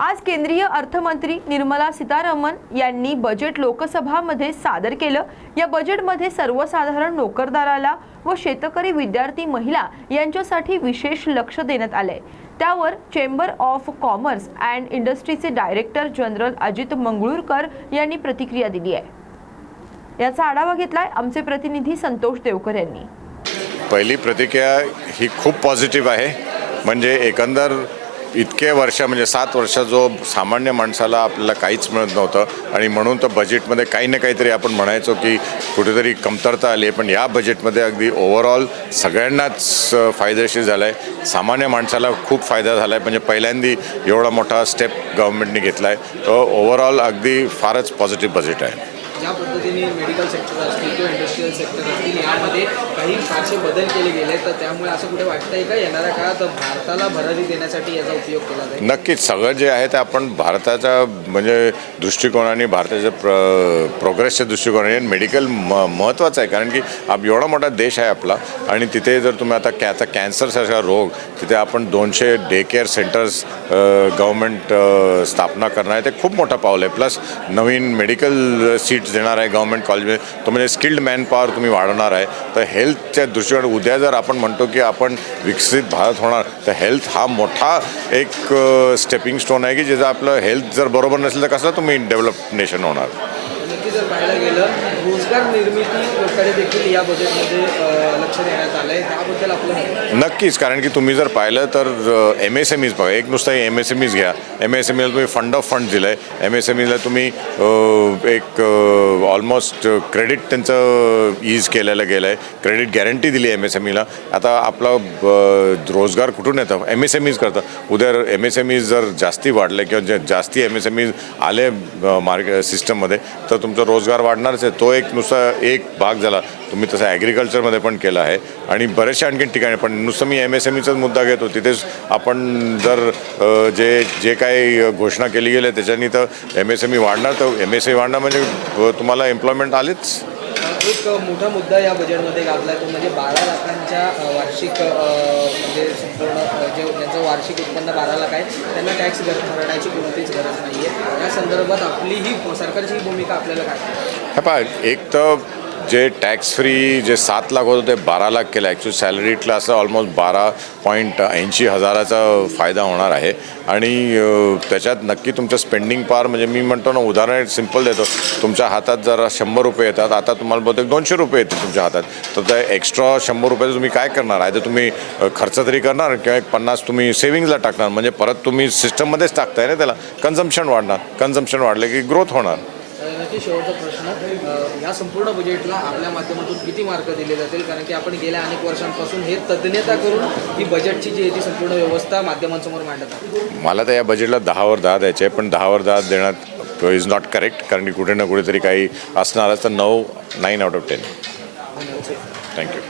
आज केंद्रीय अर्थमंत्री निर्मला सीतारामन यांनी बजेट लोकसभामध्ये सादर केलं. या बजेटमध्ये सर्वसाधारण नोकरदाराला व शेतकरी विद्यार्थी महिला यांच्यासाठी विशेष लक्ष देण्यात आलंय. त्यावर चेंबर ऑफ कॉमर्स अँड इंडस्ट्रीचे डायरेक्टर जनरल अजित मंगळूरकर यांनी प्रतिक्रिया दिली आहे. याचा आढावा घेतलाय आमचे प्रतिनिधी संतोष देवकर यांनी. पहिली प्रतिक्रिया ही खूप पॉझिटिव्ह आहे. म्हणजे एकंदर इतके वर्ष म्हणजे सात वर्ष जो सामान्य माणसाला आपल्याला काहीच मिळत नव्हतं. आणि म्हणून तर बजेटमध्ये काही ना काहीतरी आपण म्हणायचो की कुठेतरी कमतरता आली आहे. पण या बजेटमध्ये अगदी ओव्हरऑल सगळ्यांनाच फायदेशीर झाला आहे सामान्य माणसाला खूप फायदा झाला आहे म्हणजे पहिल्यांदी एवढा मोठा स्टेप गव्हर्नमेंटने घेतला आहे तो ओव्हरऑल अगदी फारच पॉझिटिव्ह बजेट आहे. ज्या पद्धतीने मेडिकल सेक्टर असतील किंवा इंडस्ट्रीयल सेक्टर असतील यामध्ये काही फारसे बदल केले गेले तर त्यामुळे असं कुठे वाटतंय का? येणाऱ्या काळात भारताला भरारी देण्यासाठी याचा उपयोग केला जाईल. नक्कीच. सगळं जे आहे ते आपण भारताच्या म्हणजे दृष्टिकोनाने भारताच्या प्र प्रोग्रेसच्या दृष्टिकोनाने मेडिकल म महत्त्वाचं आहे. कारण की आप एवढा मोठा देश आहे आपला आणि तिथे जर तुम्ही आता कॅ आता कॅन्सरसारखा रोग तिथे आपण दोनशे डे केअर सेंटर्स गव्हर्मेंट स्थापना करणार आहे. ते खूप मोठं पाऊल आहे. प्लस नवीन मेडिकल सीट जॉब्स देणार आहे गव्हर्मेंट कॉलेजमध्ये तो म्हणजे स्किल्ड मॅन पॉवर तुम्ही वाढवणार आहे. तर हेल्थच्या दृष्टिकोन उद्या जर आपण म्हणतो की आपण विकसित भारत होणार तर हेल्थ हा मोठा एक स्टेपिंग स्टोन आहे की ज्याचं आपलं हेल्थ जर बरोबर नसेल तर कसं तुम्ही डेव्हलप नेशन होणार? जर पाहायला गेलं रोजगार निर्मितीकडे देखील या बजेटमध्ये लक्ष देण्यात आलं आहे त्याबद्दल आपलं नक्कीच कारण की तुम्ही जर पाहिलं तर एम एस एम ईज बघा एक नुसतं एम एस एम ईज घ्या. एम एस एम ईला तुम्ही फंड ऑफ फंड दिलं आहे एम एस एम ईला तुम्ही एक ऑलमोस्ट क्रेडिट त्यांचं ईज केलेलं गेलं आहे क्रेडिट गॅरंटी दिली एम एस एम ईला आता आपला रोजगार कुठून येतं? एम एस एम ईज करतं. उद्या एम एस एम ईज जर जास्ती वाढले किंवा जे जास्ती एम एस एम ईज आले मार्केट सिस्टममध्ये तर तुमचा रोजगार वाढणारच आहे. तो एक नुसता एक भाग झाला. तुम्ही तसं ॲग्रिकल्चरमध्ये पण केलं आहे. आणि बरेचशा आणखीन ठिकाणी पण नुसतं मी एम एस एम ईचाच मुद्दा घेतो. तिथेच आपण जर जे जे काही घोषणा केली गेली त्याच्यानी तर एम एस एम ई वाढणार. तर एम एस एम ई वाढणार म्हणजे तुम्हाला एम्प्लॉयमेंट आलेच? एक मोठा मुद्दा या बजेटमध्ये गाजला तो म्हणजे बारा लाखांच्या वार्षिक म्हणजे संपूर्ण जे ज्यांचं वार्षिक उत्पन्न बारा लाख आहे त्यांना टॅक्स भरण्याची कोणतीच गरज नाही आहे या संदर्भात आपली ही सरकारची ही भूमिका आपल्याला काय हे पहा एक तर जे टॅक्स फ्री जे सात लाख होतं ते बारा लाख केलं. ॲक्च्युली सॅलरी असं ऑलमोस्ट बारा पॉईंट ऐंशी हजाराचा फायदा होणार आहे. आणि त्याच्यात नक्की तुमचं स्पेंडिंग पार म्हणजे मी म्हणतो ना उदाहरण सिंपल देतो. तुमच्या हातात जर शंभर रुपये येतात आता तुम्हाला बहुतेक दोनशे रुपये येतील तुमच्या हातात. तर ते एक्स्ट्रा शंभर रुपयाचं तुम्ही काय करणार? आहे तर तुम्ही खर्च तरी करणार किंवा एक पन्नास तुम्ही सेव्हिंगला टाकणार. म्हणजे परत तुम्ही सिस्टममध्येच टाकताय ना त्याला. कन्झम्पशन वाढणार. कन्झम्पशन वाढलं की ग्रोथ होणार. नक्की शेवटचा प्रश्न या संपूर्ण बजेटला आपल्या माध्यमातून किती मार्क दिले जातील? कारण की आपण गेल्या अनेक वर्षांपासून हे तज्ज्ञता करून ही बजेटची जी आहे ती संपूर्ण व्यवस्था माध्यमांसमोर मांडत आहोत. मला तर या बजेटला दहावर दहा द्यायचे आहे, पण दहावर दहा देण्यात इज नॉट करेक्ट कारण की कुठे ना कुठेतरी काही असणारच तर नऊ nine out of ten thank you